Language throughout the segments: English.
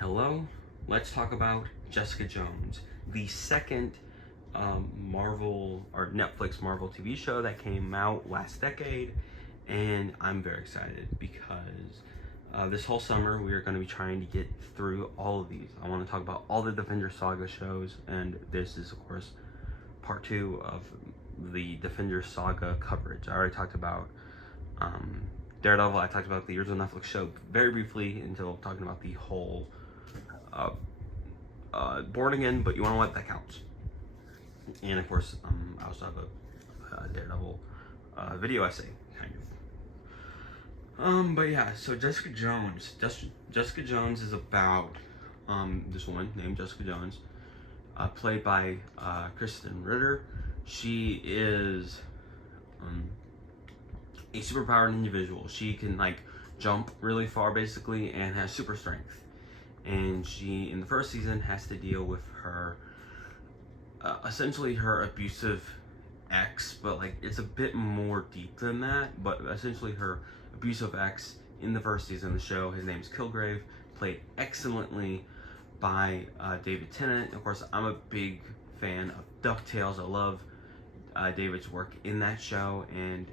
Hello, let's talk about Jessica Jones, the second Marvel or Netflix Marvel TV show that came out last decade, and I'm very excited because this whole summer we are going to be trying to get through all of these. I want to talk about all the Defender Saga shows, and this is of course part 2 of the Defender Saga coverage. I already talked about Daredevil. I talked about the original Netflix show very briefly until talking about the whole Born Again, but you want to let that count. And of course, I also have a Daredevil video essay, kind of. But yeah, so Jessica Jones. Jessica Jones is about this woman named Jessica Jones, played by Kristen Ritter. She is a superpowered individual. She can jump really far basically and has super strength. And she, in the first season, has to deal with her, essentially her abusive ex, but it's a bit more deep than that. But essentially her abusive ex in the first season of the show, his name's Kilgrave, played excellently by David Tennant. Of course, I'm a big fan of DuckTales. I love David's work in that show, and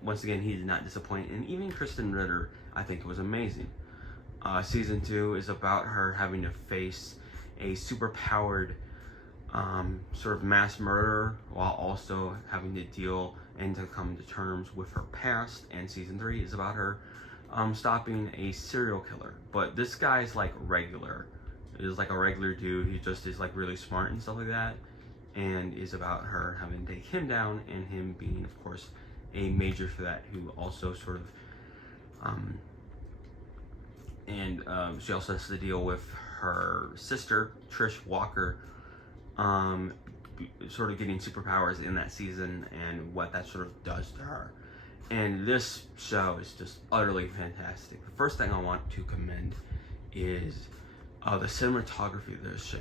once again, he did not disappoint. And even Kristen Ritter, I think, was amazing. Season 2 is about her having to face a super-powered sort of mass murderer while also having to deal and to come to terms with her past. And Season 3 is about her stopping a serial killer. But this guy's regular. Is a regular dude. He just is really smart and stuff like that. And is about her having to take him down, and him being, of course, a major for that, who also sort of she also has to deal with her sister, Trish Walker, sort of getting superpowers in that season and what that sort of does to her. And this show is just utterly fantastic. The first thing I want to commend is the cinematography of this show.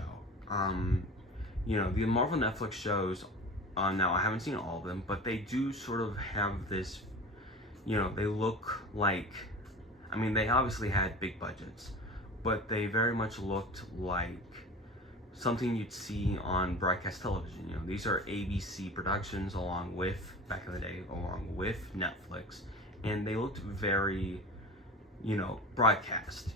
The Marvel Netflix shows, now I haven't seen all of them, but they do sort of have this, they look like, they obviously had big budgets, but they very much looked like something you'd see on broadcast television. These are ABC productions along with, back in the day, along with Netflix, and they looked very, broadcast.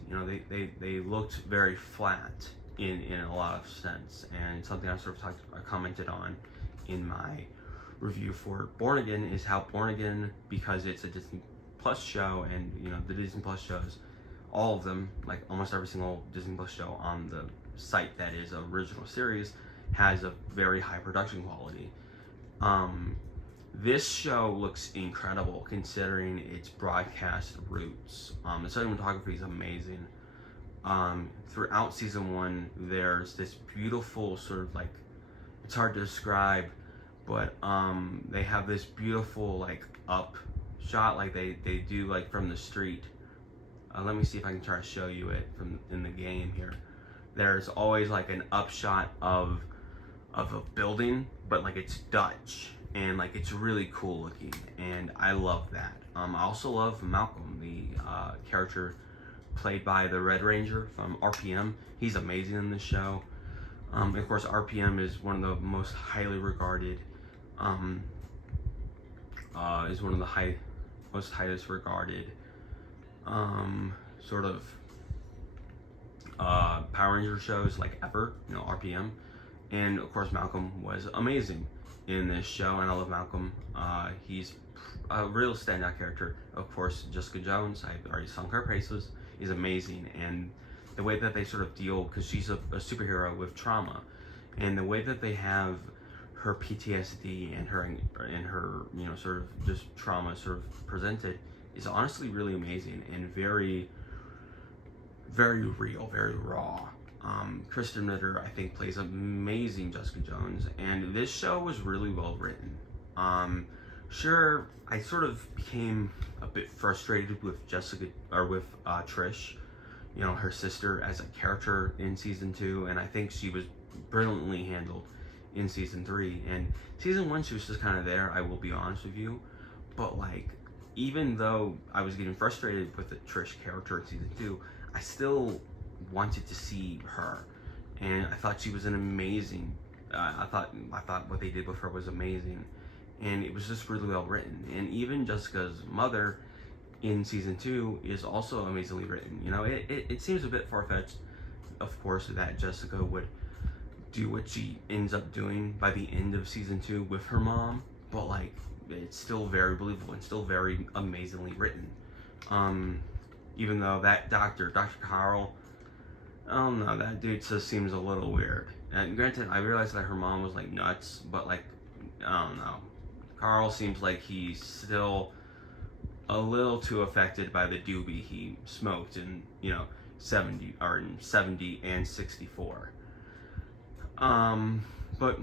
They looked very flat in a lot of sense, and something I sort of commented on in my review for Born Again is how Born Again, because it's a Disney Plus show, and the Disney Plus shows, all of them, almost every single Disney Plus show on the site that is original series, has a very high production quality. This show looks incredible considering its broadcast roots. The cinematography is amazing. Throughout season 1, there's this beautiful sort of it's hard to describe, but they have this beautiful up shot they do from the street. Let me see if I can try to show you it from in the game here. There's always an upshot of a building, but it's Dutch, and it's really cool looking, and I love that. I also love Malcolm, the character played by the Red Ranger from RPM. He's amazing in this show. Of course, RPM is one of the most highly regarded, most highest regarded sort of Power Ranger shows ever, RPM. And of course, Malcolm was amazing in this show, and I love Malcolm. He's a real standout character. Of course, Jessica Jones, I've already sung her praises, is amazing, and the way that they sort of deal, because she's a superhero with trauma, and the way that they have her PTSD and her sort of just trauma sort of presented is honestly really amazing and very, very real, very raw. Kristen Ritter, I think, plays amazing Jessica Jones, and this show was really well written. Sure, I sort of became a bit frustrated with Trish, her sister, as a character in season 2, and I think she was brilliantly handled in season 3. And season 1, she was just kind of there, I will be honest with you, but even though I was getting frustrated with the Trish character in season 2, I still wanted to see her, and I thought she was an amazing. I thought what they did with her was amazing, and it was just really well written. And even Jessica's mother in season 2 is also amazingly written. You know, it seems a bit far-fetched, of course, that Jessica would do what she ends up doing by the end of season 2 with her mom, but like, it's still very believable and still very amazingly written. Even though that Dr. Carl, I don't know, that dude just seems a little weird. And granted, I realized that her mom was like nuts, but like, I don't know. Carl seems like he's still a little too affected by the doobie he smoked in, 70 and 64. But,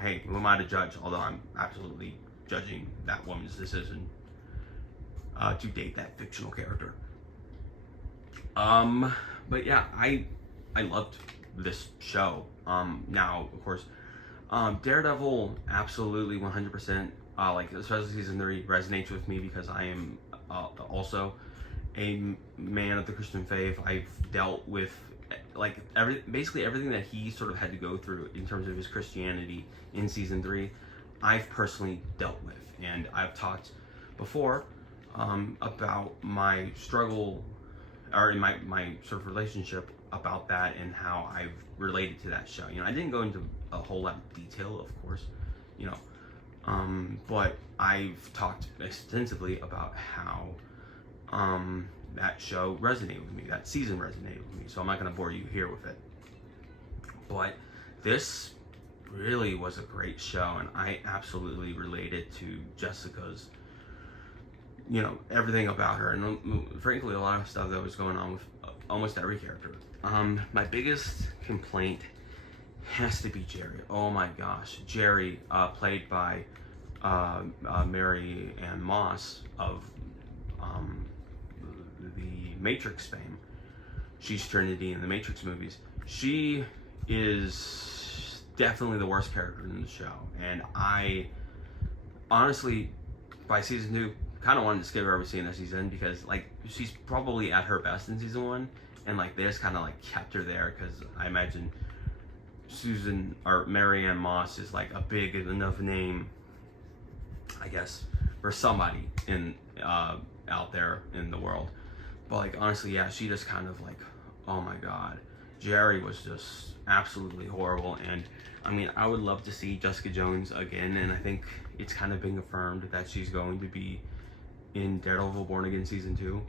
hey, who am I to judge? Although I'm absolutely judging that woman's decision to date that fictional character. But yeah, I loved this show. Now, of course, Daredevil absolutely 100%, like especially season 3 resonates with me because I am also a man of the Christian faith. I've dealt with like basically everything that he sort of had to go through in terms of his Christianity in season 3. I've personally dealt with, and I've talked before about my struggle or in my sort of relationship about that and how I've related to that show. I didn't go into a whole lot of detail, of course, but I've talked extensively about how that show resonated with me, that season resonated with me, so I'm not going to bore you here with it. But this really was a great show, and I absolutely related to Jessica's, everything about her, and frankly, a lot of stuff that was going on with almost every character. My biggest complaint has to be Jerry. Oh my gosh, Jerry, played by Mary Ann Moss of the Matrix fame. She's Trinity in the Matrix movies. She is definitely the worst character in the show, and I honestly, by season 2, kind of wanted to skip her every scene of season because like she's probably at her best in season 1, and like they just kind of like kept her there because I imagine Mary Ann Moss is like a big enough name, I guess, for somebody in out there in the world. But like honestly, yeah, she just kind of like, oh my god, Jerry was just absolutely horrible. And I mean, I would love to see Jessica Jones again, and I think it's kind of been confirmed that she's going to be in Daredevil Born Again season 2.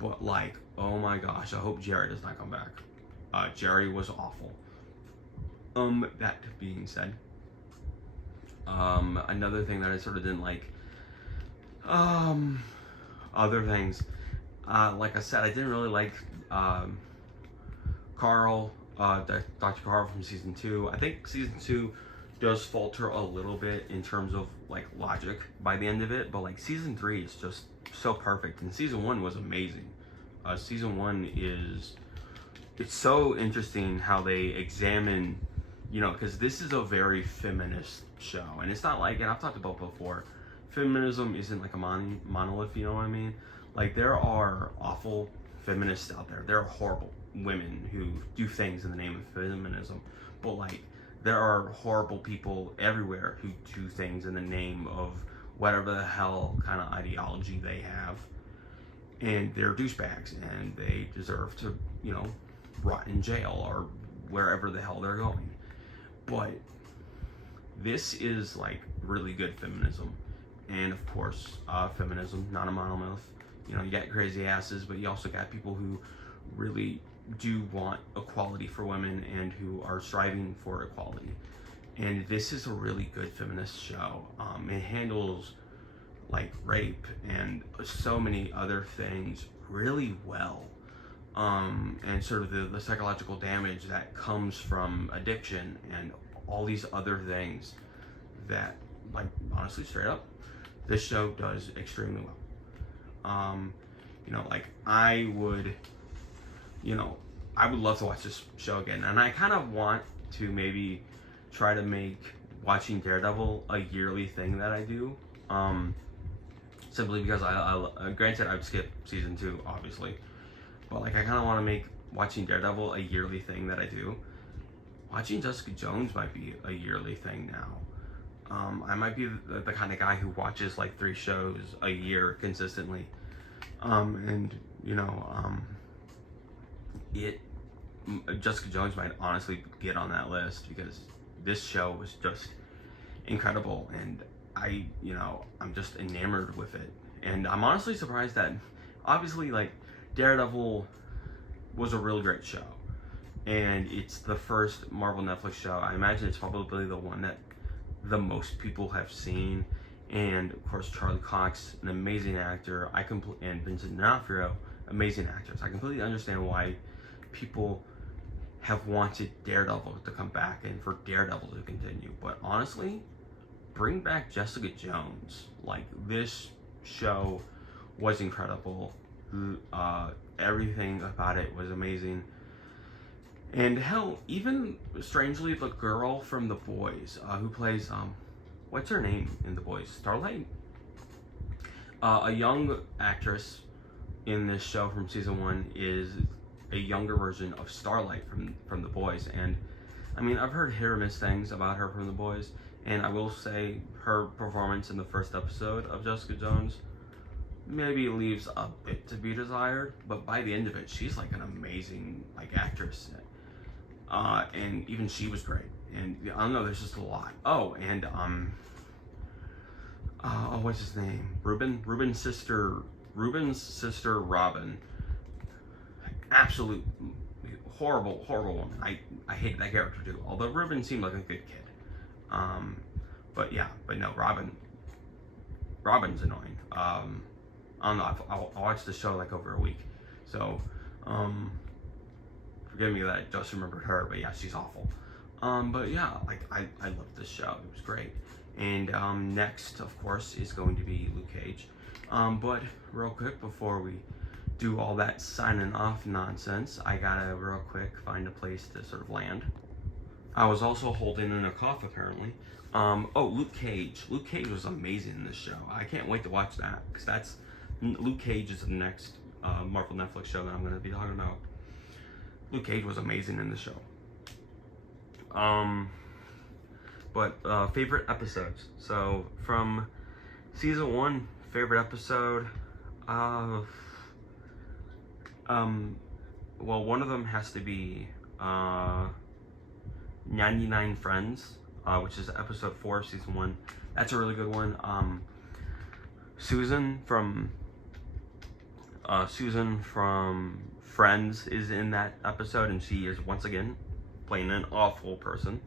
But like, oh my gosh, I hope Jerry does not come back. Jerry was awful. That being said, another thing that I sort of didn't like, other things, like I said, I didn't really like Carl, Dr. Carl from season 2. I think season 2 does falter a little bit in terms of like logic by the end of it, but like season 3 is just so perfect, and season 1 was amazing. Season 1 it's so interesting how they examine, because this is a very feminist show, and it's not like, and I've talked about before, feminism isn't like a monolith, you know what I mean? Like, there are awful feminists out there. There are horrible women who do things in the name of feminism, but like, there are horrible people everywhere who do things in the name of whatever the hell kind of ideology they have, and they're douchebags, and they deserve to, rot in jail or wherever the hell they're going. But this is like really good feminism, and of course, feminism, not a monolith. You got crazy asses, but you also got people who really do want equality for women and who are striving for equality. And this is a really good feminist show. It handles like rape and so many other things really well. And sort of the psychological damage that comes from addiction and all these other things that, like, honestly, straight up, this show does extremely well. Like, I would love to watch this show again, and I kind of want to maybe try to make watching Daredevil a yearly thing that I do, simply because I granted I've skipped season 2, obviously, but like I kind of want to make watching Daredevil a yearly thing that I do, watching Jessica Jones might be a yearly thing now. I might be the kind of guy who watches like 3 shows a year consistently. And you know, Jessica Jones might honestly get on that list because this show was just incredible, and I'm just enamored with it. And I'm honestly surprised that, obviously, like, Daredevil was a really great show, and it's the first Marvel Netflix show. I imagine it's probably the one that the most people have seen. And of course, Charlie Cox, an amazing actor. And Vincent D'Onofrio, amazing actors. I completely understand why people have wanted Daredevil to come back and for Daredevil to continue. But honestly, bring back Jessica Jones. Like, this show was incredible. Everything about it was amazing. And hell, even strangely, the girl from The Boys, who plays, what's her name in The Boys? Starlight? A young actress in this show from season 1 is a younger version of Starlight from The Boys. And I mean, I've heard hit or miss things about her from The Boys, and I will say her performance in the first episode of Jessica Jones maybe leaves a bit to be desired, but by the end of it, she's like an amazing actress. And even she was great. And I don't know, there's just a lot. Oh, and what's his name? Ruben's sister Robin. Absolute horrible woman. I hated that character too. Although Ruben seemed like a good kid. But no, Robin's annoying. I don't know. I watched the show like over a week, so forgive me that I just remembered her. But yeah, she's awful. But yeah, I loved this show. It was great. And next, of course, is going to be Luke Cage. But real quick, before we do all that signing off nonsense, I gotta real quick find a place to sort of land. I was also holding in a cough apparently. Luke Cage. Luke Cage was amazing in this show. I can't wait to watch that, because Luke Cage is the next Marvel Netflix show that I'm gonna be talking about. Luke Cage was amazing in the show. But favorite episodes. So from season 1, favorite episode. Well, one of them has to be 99 Friends, which is episode 4 of season 1. That's a really good one. Susan from Friends is in that episode, and she is once again playing an awful person.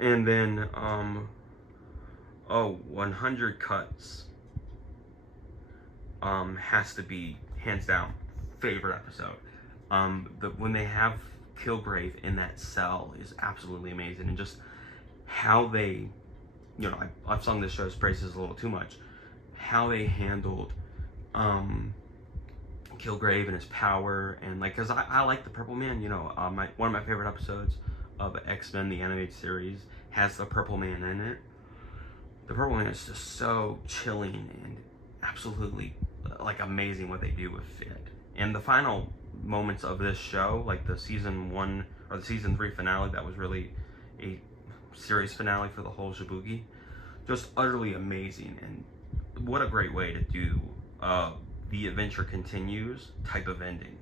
And then 100 Cuts has to be hands down favorite episode. When they have Kilgrave in that cell is absolutely amazing, and just how they, I've sung this show's praises a little too much, how they handled Kilgrave and his power, and because I like the Purple Man. One of my favorite episodes of X-Men the animated series has the Purple Man in it. The Purple Man is just so chilling and absolutely amazing what they do with it. And the final moments of this show, like the season 1 or the season 3 finale, that was really a series finale for the whole Shibugi, just utterly amazing. And what a great way to do the adventure continues type of ending.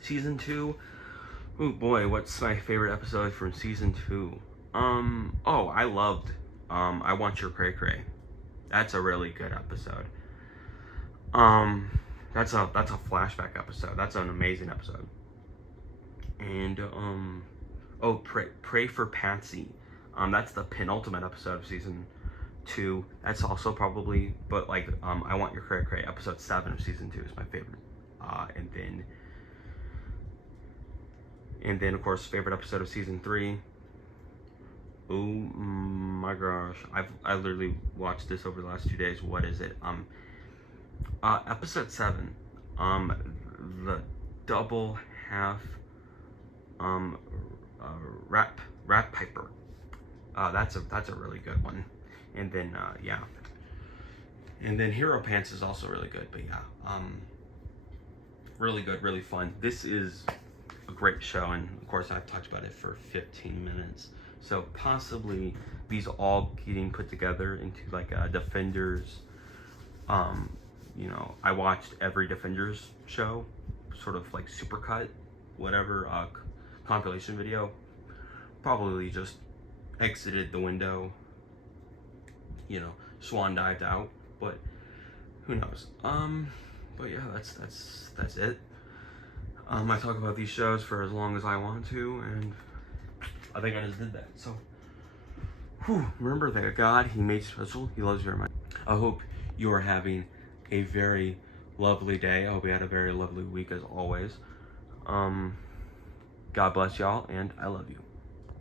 Season 2, oh boy, what's my favorite episode from season 2? I loved I Want Your Cray Cray. That's a really good episode. That's a flashback episode. That's an amazing episode. And Pray for Patsy. That's the penultimate episode of season 2. That's also probably, but I Want Your Cray Cray, episode 7 of season 2 is my favorite. And then of course, favorite episode of season 3. Oh my gosh, I literally watched this over the last 2 days. What is it? Episode 7, the double half rap piper. That's a really good one. And then and then Hero Pants is also really good. But yeah, really good, really fun. This is a great show, and of course I've talked about it for 15 minutes. So possibly these all getting put together into like a Defenders. You know, I watched every Defenders show, sort of like supercut, whatever, compilation video. Probably just exited the window, you know, swan dived out, but who knows. But yeah, that's it. I talk about these shows for as long as I want to, and I think I just did that. So, remember that God, He made special. He loves you very much. I hope you are having a very lovely day. I hope you had a very lovely week as always. God bless y'all, and I love you.